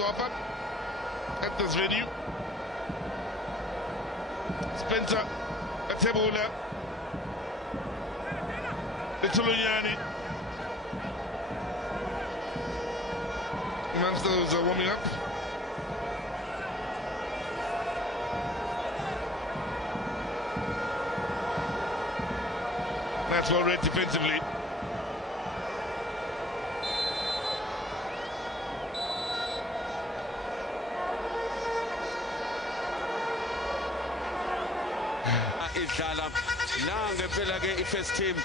to offer at this venue. Spencer Atebula, Itulunyani. Mansters are warming up. That's well read defensively. idlala la ngempela ke i-first team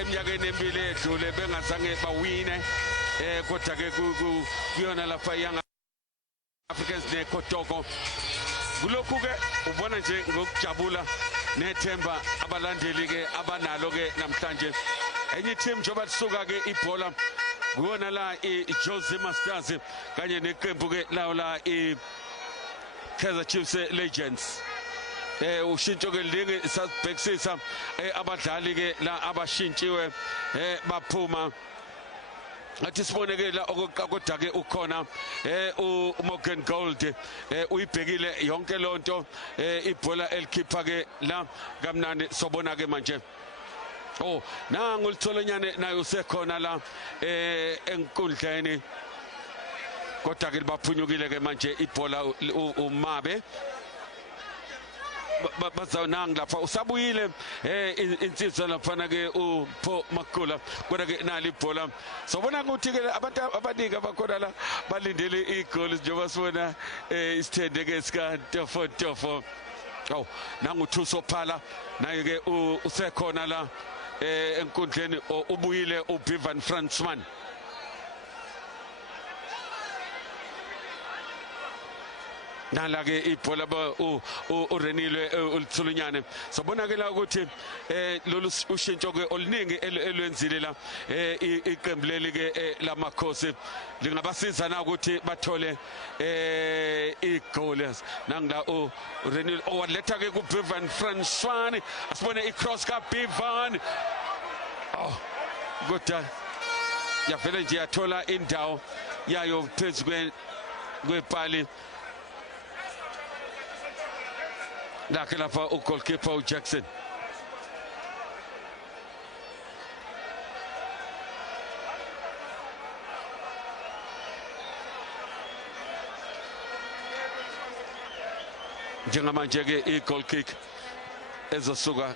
eminyakeni emibili edlule bengazange bawine kodwa ke kuyona lapha young Africans neKotoko kulokhu ke ubona nje ngokujabula nethemba abalandeli ke abanalo ke namhlanje enye team njoba lisuka ke ibhola kuyona la iJose Masters kanye neqembu ke lawo la iKaizer Chiefs Legends ushintsho ke linge sasibhekisisa abadlali ke la abashintshiwe baphuma athi sibone ke la kodwa ke ukhona uMorgan Gold uyibhekile yonke lonto ibhola elikhipha ke la kamnandi sobona ke manje nangu litholonyane nayo sekhona la enkundleni kodwa ke baphunyukile ke manje ibhola uMabe bazawunanga lapha usabuyile insizwa laphana ke uPho Makula kodwa ke nali ibhola sobona ukuthi ke abantu abaningi abakhona la balindele igoli njengoba sibona isithende ke sika Tofo nangu Thuso Phala naye ke usekhona la enkundleni ubuyile uBivan Fransman nala ke ibhola uRenile uLthulunyane sobona ke la ukuthi lolu ushintsho ke oluningi elwenzile la iqembu leli ke lamakhosi lingabasiza na ukuthi bathole igoals nangla uRenile owaletha ke kuBivan Fransman asibone icross ka Bivan kodwa yavele nje yathola indawo yayo phezulu kwepali lakhe lapha ugoalkeeper uJackson njengamanje ke i-goal kick ezosuka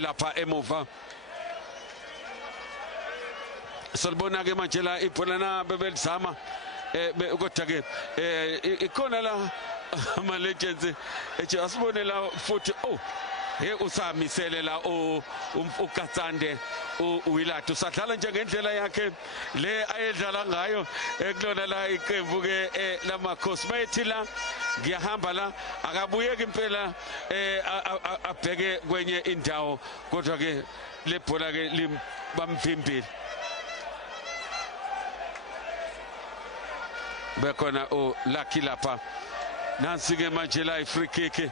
lapha emuva solibona ke manje la ibhola na bebelizama kodwa ke ikhona la ama legends ethi asibone la futhi usamisele la uKatsande uWilatu sadlala nje ngendlela yakhe le ayedlala ngayo ekulona la iqembu ke lamakhosi bayethi la ngiyahamba la akabuyeki impela abheke kwenye indawo kodwa ke lebhola ke bamvimbile bekhona Lucky lapha nansi ke manje la free kick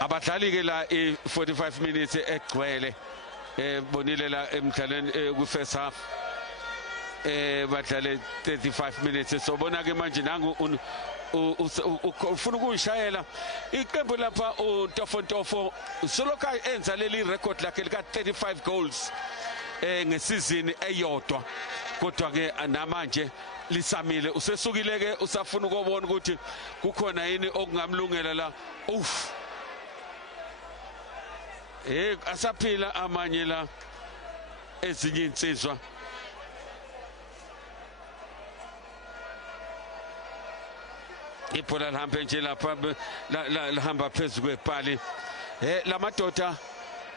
abadlali ke la 45 minutes egcwele bonile la emdlalweni ku first half badlale 35 minutes sobona ke manje nangu ufuna ukuyishayela iqembu lapha uTofo soloka enza leli record lakhe lika 35 goals ngesizini eyodwa kodwa ke namanje lisamile usesukile ke usafuna ukubona ukuthi kukhona yini okungamlungela la asaphila amanye la ezinye insizwa ibhola lihambe nje lapha lihamba phezulu kwepali lamadoda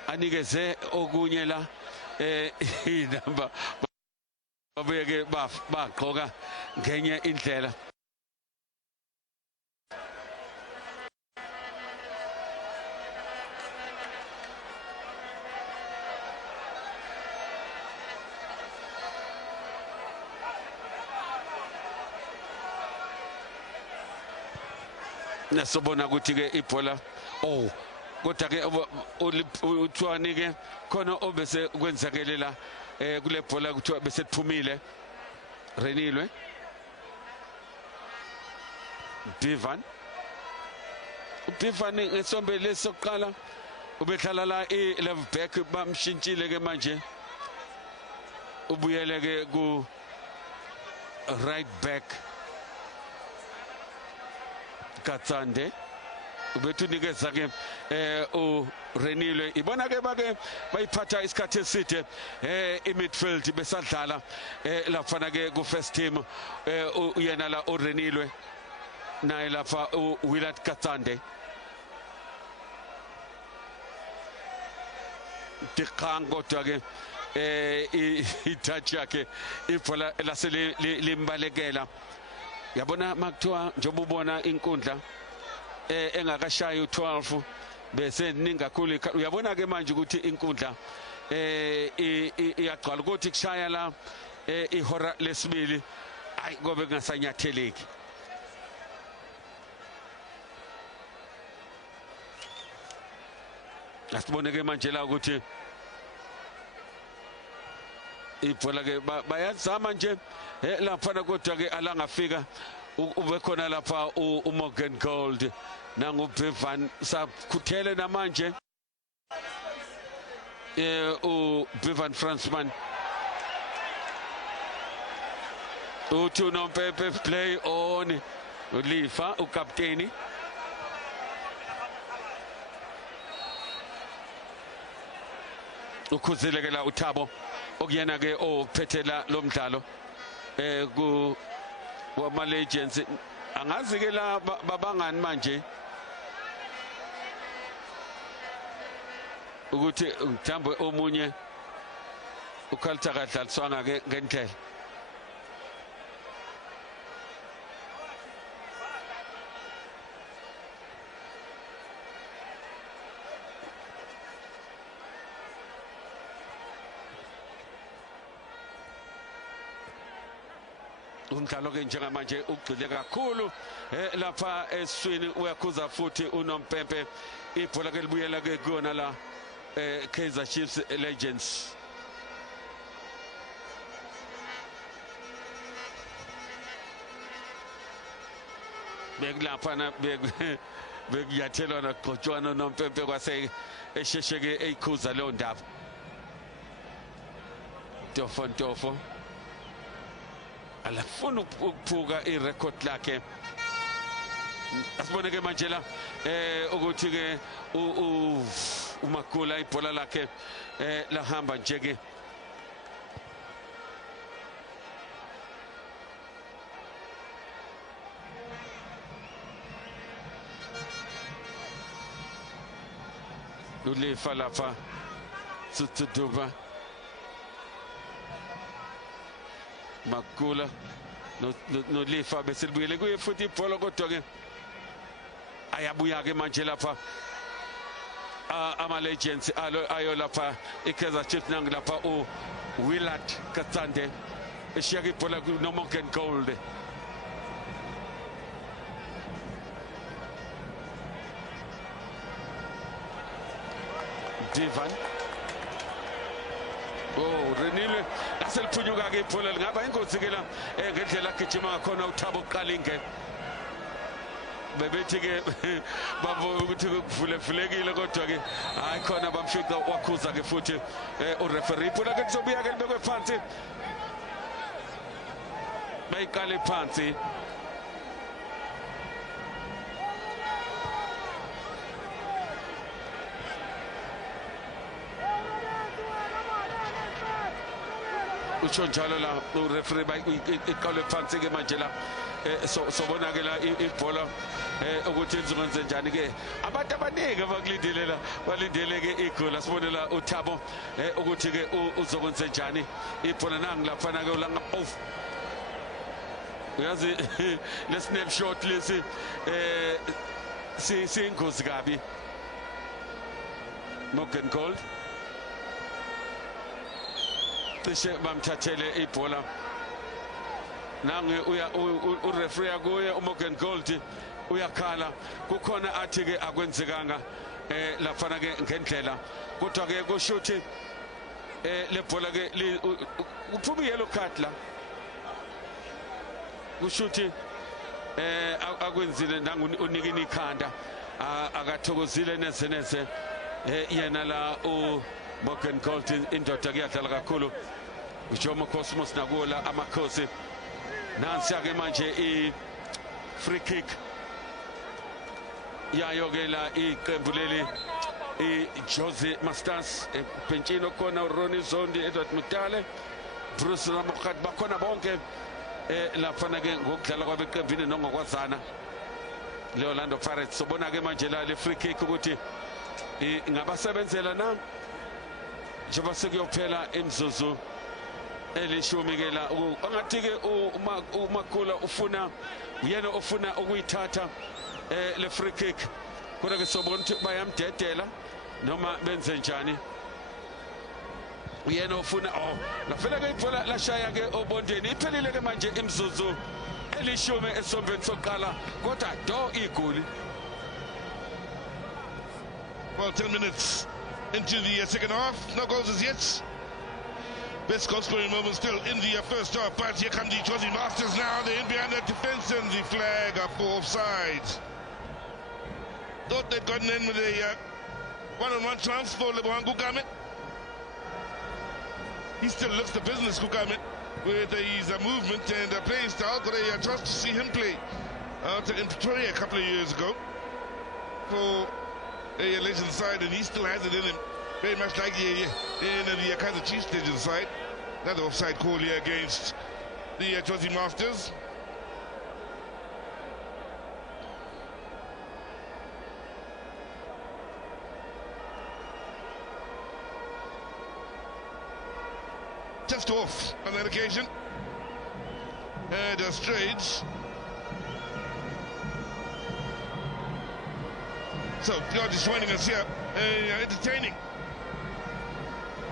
anikeze okunye la inamba babeke bagqoka ngenye indlela nasobona ukuthi ke ibhola kodwa ke uThwani ke khona obese kwenzakelela kule bhola kuthiwa bese liphumile Renilwe Divan ngesombe lesokuqala ubedlala la i-left back bamshintshile ke manje ubuyele ke ku right back Katsande ubethu nikeza ke uRenilwe ibona ke bake bayiphatha isikhathi eside i-midfield besadlala lafana ke ku first team uyena la uRenilwe naye lapha uWillard Katsande Dikang kodwa ke itouch yakhe ibhola lasele limbalekela yabona makuthiwa njengoba ubona inkundla engakashayi u12 bese ningi kakhulu uyabona ke manje ukuthi inkundla iyagcwala ukuthi kushaya la ihora lesibili hayi ngobe kungasanyatheleki asibone ke manje la ukuthi ibhola ke bayazama nje lapha kodwa ke alangafika ube khona lapha uMorgan Gold nanguBevan sakhuthele namanje uBevan Fransman uthi uNompepe play on uLifa ukapteni ukhuzelekela uThabo okuyena ke ophethela lo mdlalo ku wama legends angazi ke la babangani manje ukuthi mthambo omunye ukhalta kadlaliswanga ke ngendlela umdlalo ke njengamanje ugcile kakhulu lapha eswini uyakhuza futhi uNompempe ibhola ke libuyela ke kuyona la Kaizer Chiefs Legends bekulapha na bekuyathelwa naqhotshwana uNompempe kwase eshesheke eyikhuza leyo ndaba Ntofo alafuna ukuphuka irecord lakhe asibone ke manje la ukuthi ke uMagula ibhola lakhe lahamba nje ke uLifa lapha Tsutsuduba Magula no Lifa bese libuyele kuye futhi ibhola kodwa ke ayabuya ke manje lapha ama legends ayo lapha iKaizer Chiefs nang lapha uWillard Katsande eshiya ke ibhola no Morgan Gold Divan Renilwe laseliphunyuka ke ibhola lingaba ingozi ke la ngendlela agijima ngakhona uThabo Qalinge bebethi ke babo ukuthi kuvulekile kodwa ke hayi khona bamfica wakhuza ke futhi ureferee ibhola ke kuzobuya ke libekwe phansi bayiqale phansi utsho njalo la ureferee bayiqale phansi ke manje la sobona ke la ibhola ukuthi izokwenza njani ke abantu abaningi abakulindelela balindele ke igoli asibonela uThabo ukuthi ke uzokwenza njani ibhola nangi lapha ke ulanga off uyazi le snapshot lesi singozi kabi Morgan Gold cishe bamthathele ibhola nange ureferee kuye uMorgan Gold uyakhala kukhona athi ke akwenzekanga lafana ke ngendlela kodwa ke kushuthi le bhola ke uphuma yellow card la kushuthi akwenzile nangunikini ikhanda akathokozile neze yena la Morgan Gold indoda kuyadlala kakhulu uJomo Cosmos nakula amakhosi nansi ake manje i free kick yayo ke la iqembu leli Jose Masters benchino khona uRonnie Zondi Edward Mutale Bruce Ramokhat bakhona bonke lafana ke ngokudlala kwabeqembini nongokwazana leOrlando Pirates sobona ke manje la le free kick ukuthi ingabasebenzela na njengoba sekuyophela imzuzu elishumi ke la angathi ke uMakula ufuna uyena ofuna ukuyithatha le free kick kodwa ke sobona ukuthi bayamdedela noma benze njani uyena ufuna lafela ke ibhola lashaya ke obondeni iphelile ke manje imzuzu elishumi esombeni soqala kodwa do igoli. Well, 10 minutes into the second half, no goals as yet. Best goal scoring moment still in the first half, but here come the Josie Masters now. They're in behind the defence and the flag up for offside. Thought they'd gotten in with a one-on-one chance for Lebohang Kugame. He still looks the business, Kugame, with his movement and playing style. Got a chance to see him play out in Pretoria a couple of years ago for a legend side, and he still has it in him, very much like in the Kaizer Chiefs legend side. Another offside call here against the Josie Masters. Just off on that occasion, and Straight. So George is joining us here, entertaining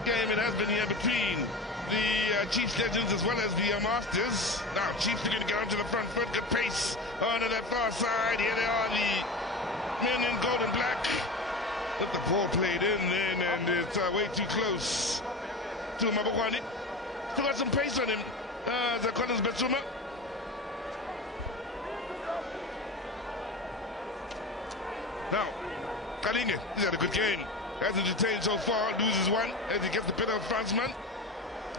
game it has been here between the Chiefs legends as well as the Masters. Now Chiefs are going to get onto the front foot, good pace onto that far side. Here they are, the men in gold and black. Let the ball played in and it's way too close to Mabokwane. Still got some pace on him, the Collins Betsuma. Now, Kalinge, he's had a good game. Hasn't detained so far, loses one as he gets the better of Fransman.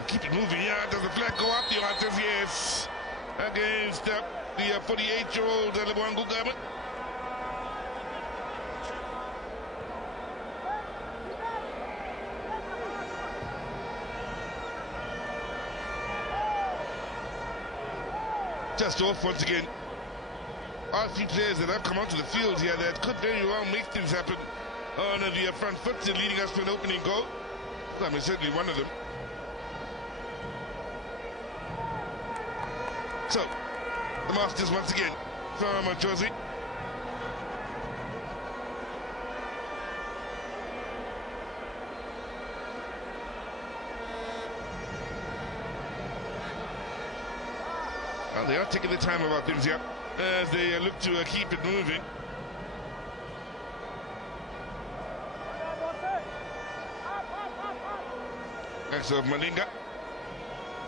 Keep it moving, yeah. Does the flag go up? The answer is yes. Against the 48-year-old Lebohang Kugame. Just off once again. All three players that have come onto the field here that could very well make things happen on the front foot, leading us to an opening goal. I mean, certainly one of them. So, the Masters once again from Josie. Well, they are taking the time about things here as they look to keep it moving. Thanks of Malinga.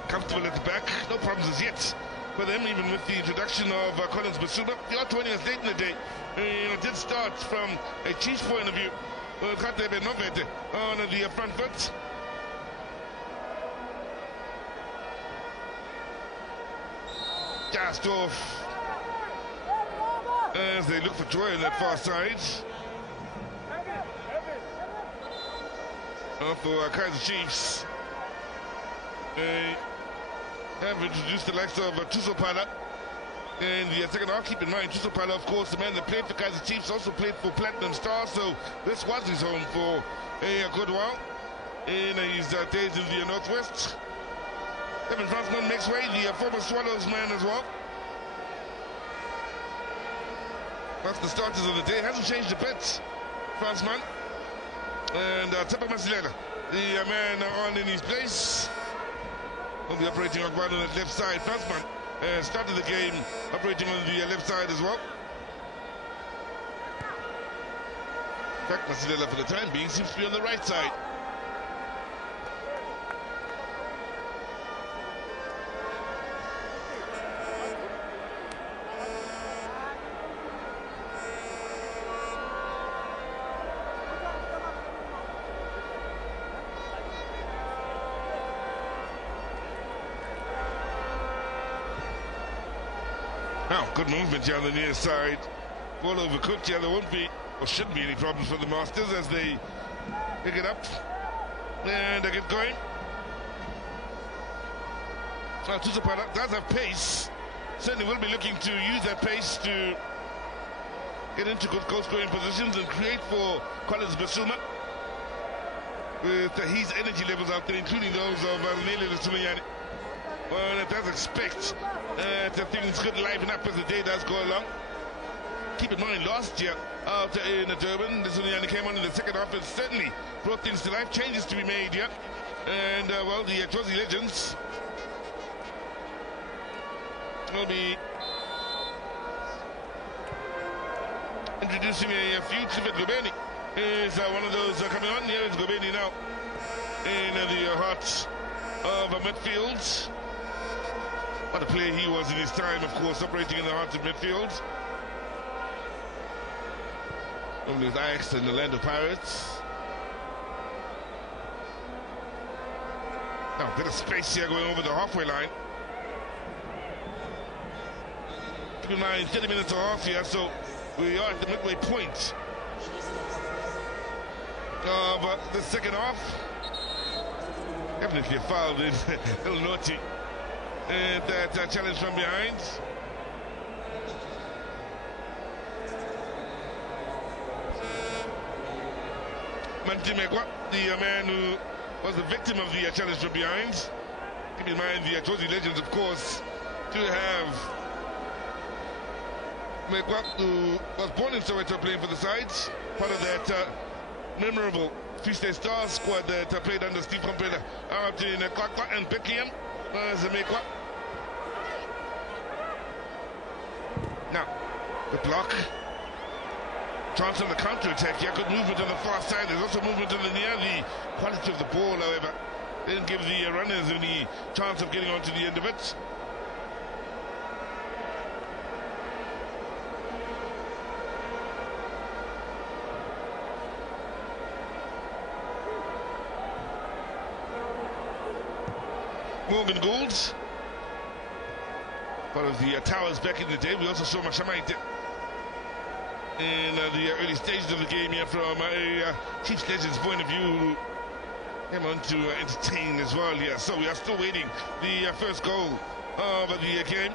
Comfortable at the back, no problems as yet for them, even with the introduction of Collins Basuba. They are 20 us late in the day. It did start from a Chiefs point of view. On the front foot. Just off as they look for joy on that far side. For Kaizer Chiefs, they have introduced the likes of Tusopala in the second half. Keep in mind, Tusopala, of course, the man that played for Kaizer Chiefs, also played for Platinum Stars, so this was his home for a good while in his days in the Northwest. Evan Fransman makes way, the former Swallows man as well. That's the starters of the day. Hasn't changed a bit, Fransman. And Tepa Masilela, the man on in his place, will be operating on the left side. Fransman started the game operating on the left side as well. In fact, Masidela for the time being seems to be on the right side. Now, good movement here on the near side. Ball overcooked here. There won't be, or shouldn't be, any problems for the Masters as they pick it up and they get going. Now, Tusapala does have pace. Certainly will be looking to use that pace to get into good goal-scoring positions and create for Collins Bissouma with his energy levels out there, including those of Nele Sulayani. Well, it does expect that things could liven up as the day does go along. Keep in mind, last year out in Durban, the Sulayani came on in the second half and certainly brought things to life. Changes to be made here. And, well, the Jozi Legends will be introducing a future Gobeni. Is one of those coming on. Here is Gobeni now in the heart of midfield. What a player he was in his time, of course, operating in the heart of midfield. Normally with Ajax and the Orlando Pirates. Now, a bit of space here going over the halfway line. Keep in mind, 30 minutes or half here, so we are at the midway point of the second half. Definitely a foul, a little naughty. And that challenge from behind. Mantimekwa, the man who was the victim of the challenge from behind. Keep in mind the Jozi Legends, of course, to have Mekwa, who was born in Soweto playing for the sides, part of that memorable Free State Stars squad that played under Steve Kompela out in Kwakwa and Bethlehem. Mekwa. Now, the block. Chance on the counter-attack here. Good movement on the far side. There's also movement on the near. The quality of the ball, however, didn't give the runners any chance of getting onto the end of it. Morgan Gould, part of the Towers back in the day. We also saw Mashamaite in the early stages of the game here from a Chiefs Legends point of view. Came on to entertain as well here. So we are still waiting the first goal of the game.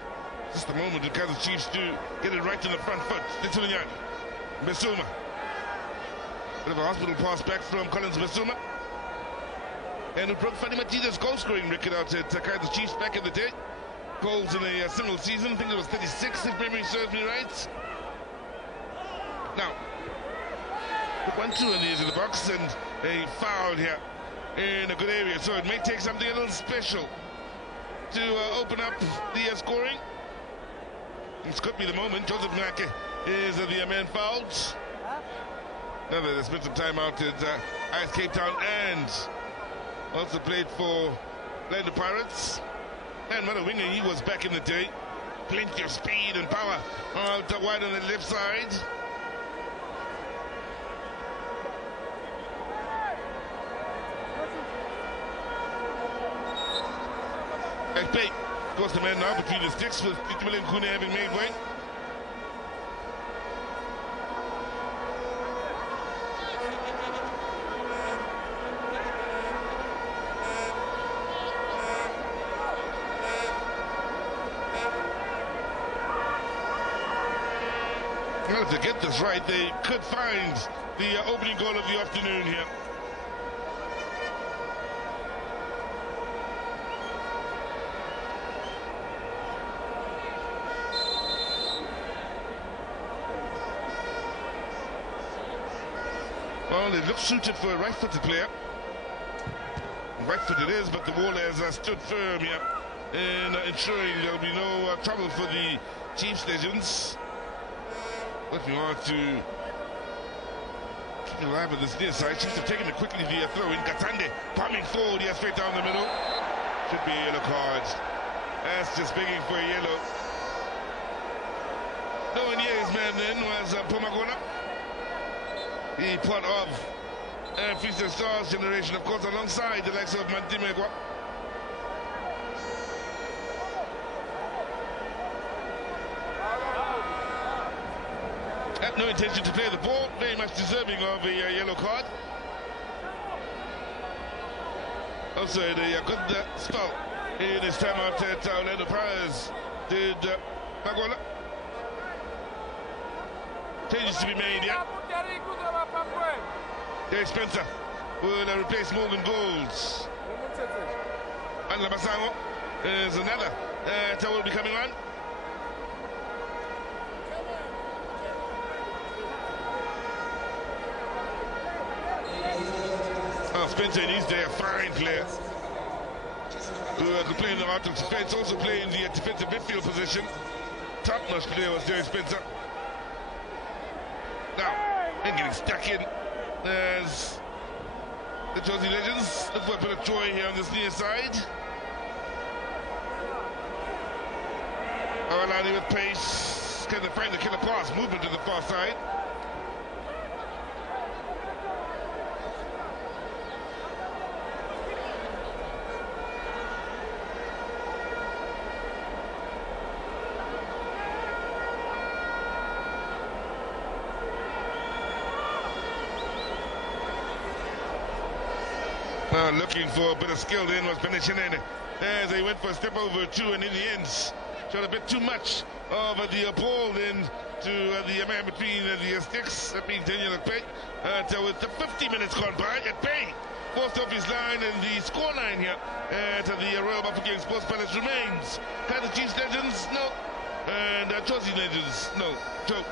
Just a moment to Kaizer Chiefs to get it right in the front foot. Lithuanian, Bissouma. Bit of a hospital pass back from Collins Bissouma. And who broke Fadi Matida's goal-scoring record out at Kaizer Chiefs back in the day. Goals in a single season. I think it was 36, if memory serves me right. Now, took 1-2 on the edge of the box and a foul here in a good area. So it may take something a little special to open up the scoring. This could be the moment. Joseph Nake is the man fouled. Now that they spent some time out at Ajax Cape Town and also played for Orlando Pirates. And what a winger he was back in the day. Plenty of speed and power out wide on the left side. Ekpe goes the man now between the sticks with Itumeleng Khune having made way. Well, if they get this right, they could find the opening goal of the afternoon here. Well, it looks suited for a right-footed player. Right-footed is, but the wall has stood firm here in ensuring there will be no trouble for the Chiefs Legends. But we want to keep alive on this near side. Chiefs have taken it quickly via throw in. Katande bombing forward, yeah, straight down the middle. Should be a yellow card. That's just begging for a yellow. No one here, his man then was Pomagona. He part of Feast of Stars generation, of course, alongside the likes of Mantimegwa. Had no intention to play the ball, very much deserving of a yellow card. Also, a good spell in his time out at Orlando Pirates did Magwala. Changes to be made, yeah. Derek Spencer will replace Morgan Golds. And Labasango is another that will be coming on. Spencer in his day, a fine player who could play in the out of defense, also play in the defensive midfield position. Top-notch player was Derek Spencer. Now, and getting stuck in as the Chelsea Legends look for a bit of joy here on this near side. Orlando with pace. Can they find the killer pass? Movement to the far side. Looking for a bit of skill then was Benechenene as they went for a step over two, and in the end showed a bit too much of the ball then to the man between the sticks, that being Daniel Akpe. With the 50 minutes gone by, Akpe forced off his line, and the scoreline here at the Royal Bafokeng Sports Palace remains Kaizer Chiefs Legends, no, and Chelsea Legends, no. Joe.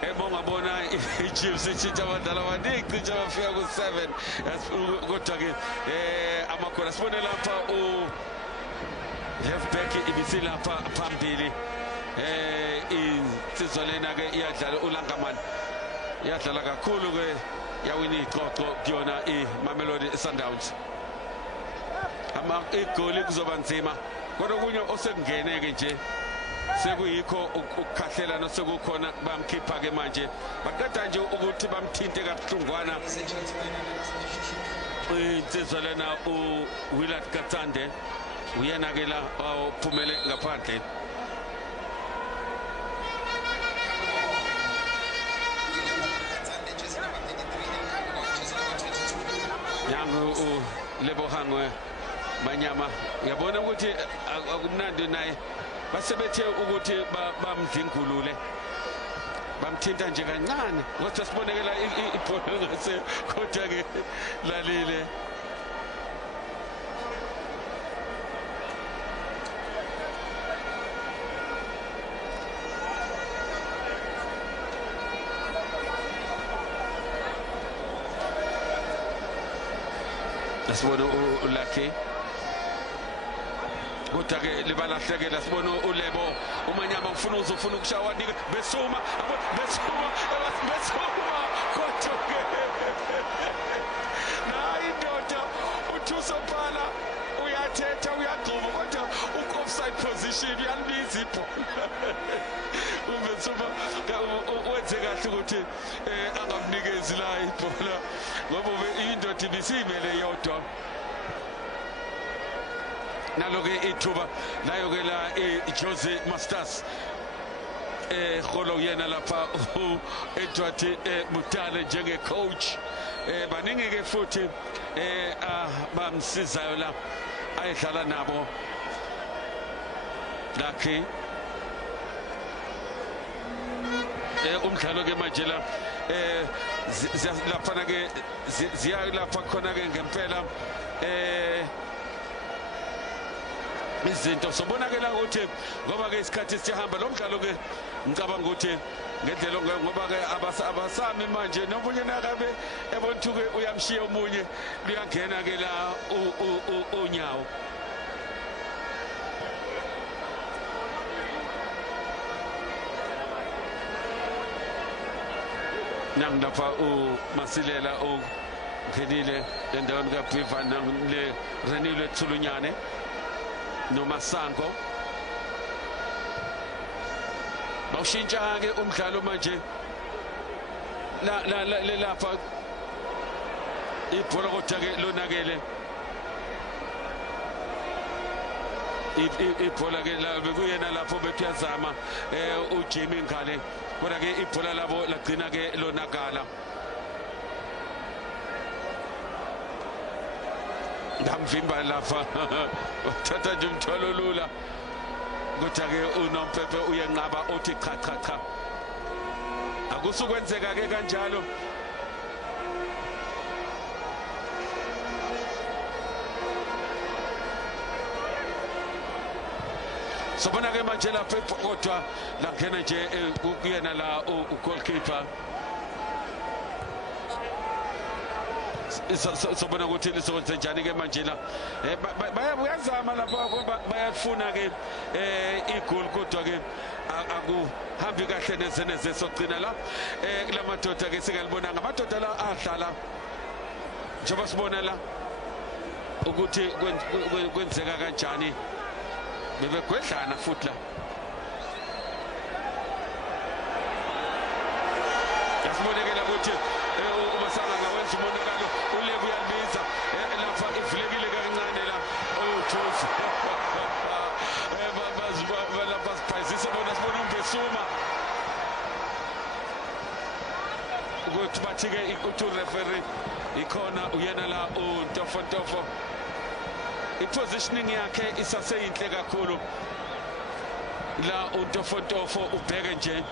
Ebongabona iChiefs itshintsha abadala abaningi cishe bafika ku7 kodwa ke amakhona sibone lapha left back ibisilapha phambili insizwa lena ke iyadlala uLangamani iyadlala kakhulu ke yawina iqoqo kuyona iMamelodi Sundowns. Igoli kuzoba nzima kodwa kunye osekungeneke nje sekuyikho ukukhahlela nosekukhona bamkhipha ke manje baqeda nje ukuthi bamthinte kabuhlungwana insizwa lena uWillard Katsande uyena ke la ophumele ngaphandle. Yangu Lebohangwe Manyama yabona ukuthi akumnandi naye basebethe ukuthi bamdlingulule bamthinta nje kancane kodwa sibonekela ibhola ngase kodwa ke lalile asibona uLucky kodwa ke libalahlekela sibona uLebo uManyama ufuna ukushawa nika besuma kodwa ke nayi indoda uThuso Phala uyathetha uyagqoba kodwa u-offside position uyalibiza ibhola uMbetsuma wenze kahle ukuthi angamnikezi la ibhola ngoba indoda ibisimele yodwa. Naloke ithuba nayo ke la Jose Masters kholo yena lapha Edward Mutale njenge coach baningi ke futhi bamsizayo la ayidlala nabo lakhe umdlalo ke manje la lapha ke ziya lapha khona ke ngempela izinto sobonakala ukuthi ngoba ke isikhathi sihamba lo mdlalo ke ngicabanga ukuthi ngendlela ngoba ke abasami manje nomunye nakabe ebontuke uyamshiya omunye luyangena ke la unyawo nangilapha uMasilela ngenile endaweni kaBhiva nangile Renilwe Thulunyane noMasango bawushintsha ke umdlalo manje lapha ibhola kodwa ke lonakele ibhola ke la bekuyena lapho bethuyazama uJimmy Ngale kodwa ke ibhola labo lagcina ke lonakala ngamvimba lapha uthatha nje umthwalo lula kodwa ke uNompepe uyenqaba uthi cha cha cha akusukwenzeka ke kanjalo sobona ke manje lapha kodwa la ngena nje kuyena la ugoalkeeper sobona ukuthi lisokwenze njani ke manje la bayazama lapha bayafuna ke igoal kodwa ke akuhambi kahle neze sogcina la kulamadoda ke sikalibona ngamadoda la ahlala njengoba sibona la ukuthi kwenzeka kanjani bebegwedlana futhi la yasibonekela ukuthi uMasanga ngawenza umonakalo uLevu uyalibiza lapha ivulekile kancane la uJosi lapha siphayizise bona sibona uMbesuma ukuthi bathi-ke uthi ureferee ikhona uyena la uNtofo ipositioning yakhe isaseyinhle kakhulu la uNtofo ubheke nje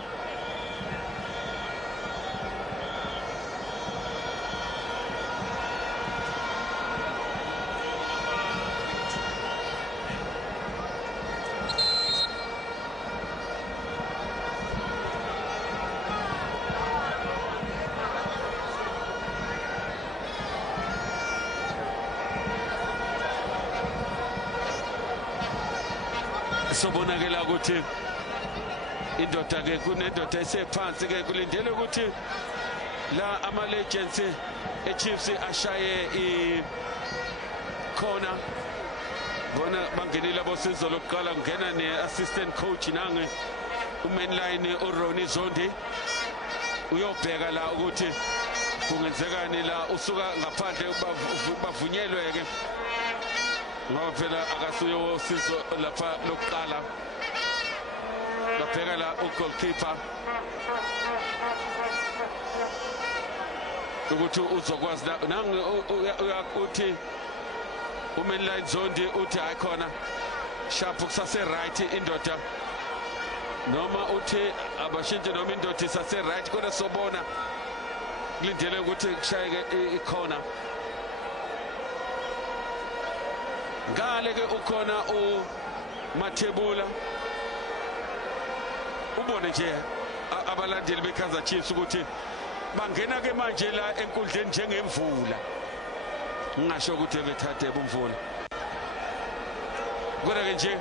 sobonakela ukuthi indoda ke kunendoda esephansi ke kulindele ukuthi la ama-legends eChiefs ashaye ikhona bona bangenile abosizo lokuqala kungena ne-assistant coach nange umainline uRonnie Zondi uyobheka la ukuthi kungenzekani la usuka ngaphandle bavunyelwe ke ngoba phela akasuyo wosizo lapha lokuqala babheka la ugoalkeeper ukuthi uzokwazi nange uthi umainline Zondi uthi hayi khona sharp kusase right indoda noma uthi abashintshe noma indoda isase right kodwa sobona kulindele ukuthi kushayeke ikhona ngale ke ukhona uMathebula ubone nje abalandeli beKaizer Chiefs ukuthi bangena ke manje la enkundleni njengemvula ngingasho ukuthi bethathe umvula kodwa ke nje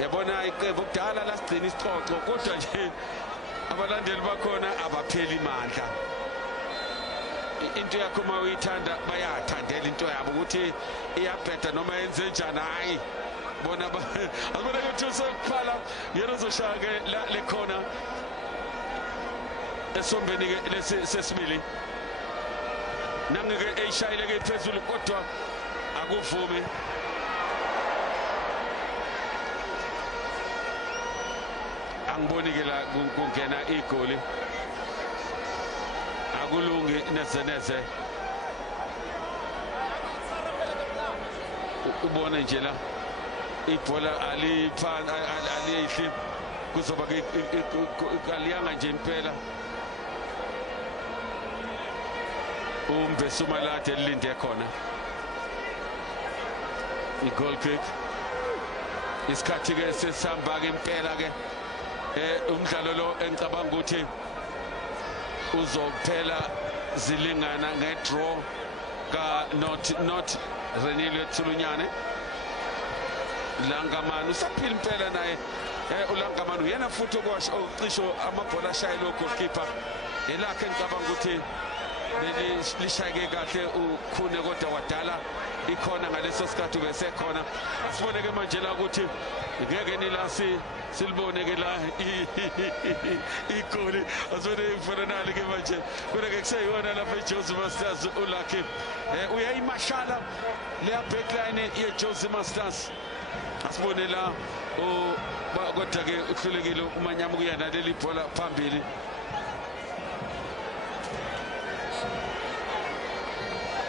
yabona iqembu kudala lasigcina isixoxo kodwa nje abalandeli bakhona abapheli imandla into yakho uma uyithanda bayathandela into yabo ukuthi iyabheda noma yenze njani hayi bona akubona ukuthi usephala yena uzoshaya ke la lekhona esombeni ke lesesibili nangeke eyishayile ke phezulu kodwa akuvumi angiboni ke la kungena igoli akulungi neze ubone nje la ibhola aliyihli kuzoba kaliyanga nje impela uMbesuma lade elinde khona i-goal kick isikhathi ke sesihamba ke impela ke umdlalo lo engicabanga ukuthi uzophela zilingana ngedraw ka not Renilwe Thulunyane Langamani usaphila impela naye uLangamani uyena futhi ocisho amabhola ashayile goalkeeper elakhe ngicabanga ukuthi lishayeke kahle ukhune kodwa wadala ikhona ngaleso sikhathi besekhona. Sibone ke manje la ukuthi ngeke nilasi silibone ke la igoli asibone mfananali ke manje kodwa-ke kuseyona lapha iJozi Masters uLucky uyayimashala leya backline yeJozi Masters. Asibone la kodwa-ke uhlulekile uManyama kuyena leli bhola phambili.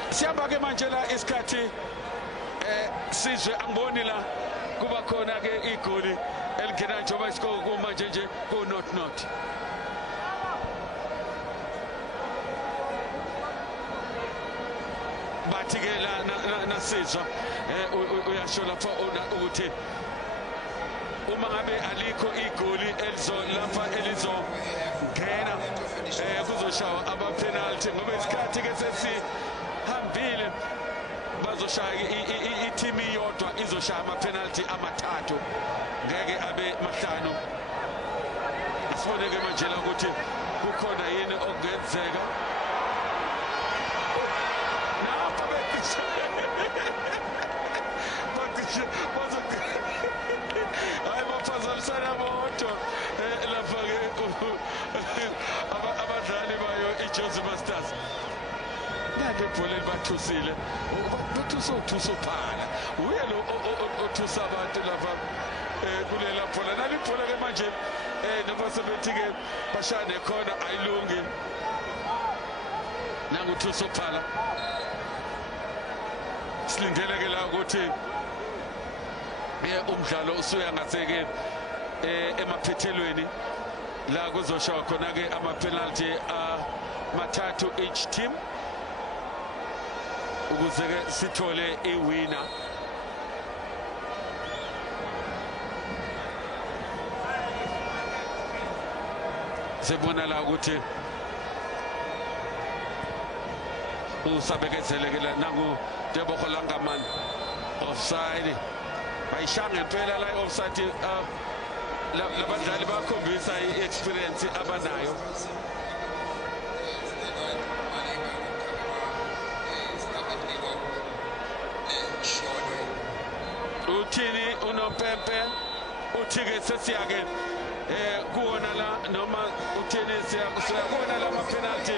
Siyamba ke manje la isikhathi sizwe angiboni la kuba khona ke igoli elingena njengoba isikole kumanje nje ku not bathi ke la nasizwa uyasho lapha ukuthi uma ngabe alikho igoli lapha elizongena kuzoshawa ama penalty ngoba isikhathi ke sesihambile bazoshaya i-team iyodwa izoshaya ama penalty amathathu ngeke abe mahlanu. Asibone ke manje la ukuthi kukhona yini okungenzeka napha hayi baphazamisana bodwa lapha ke abadlali bayo iJozi Masters. Nanti ibhola libathusile bathusa phala uye lo othusa abantu lapha kulela bhola nali bhola ke manje noma sebethi ke bashane khona ayilungi nanguthusa phala. Silindele ke la ukuthi umdlalo usuya ngaseke emaphethelweni la kuzoshawa khona ke ama penalty amathathu each team ukuze ke sithole iwinner. Sebona la ukuthi usabekezelekela nangu Tebogo Langaman offside bayishanga impela la offside labadlali bakhombisa i-experience abanayo. Uthini unompempe uthi-ke sesiyake kuwona la noma uthini siyakubona la ma-penalty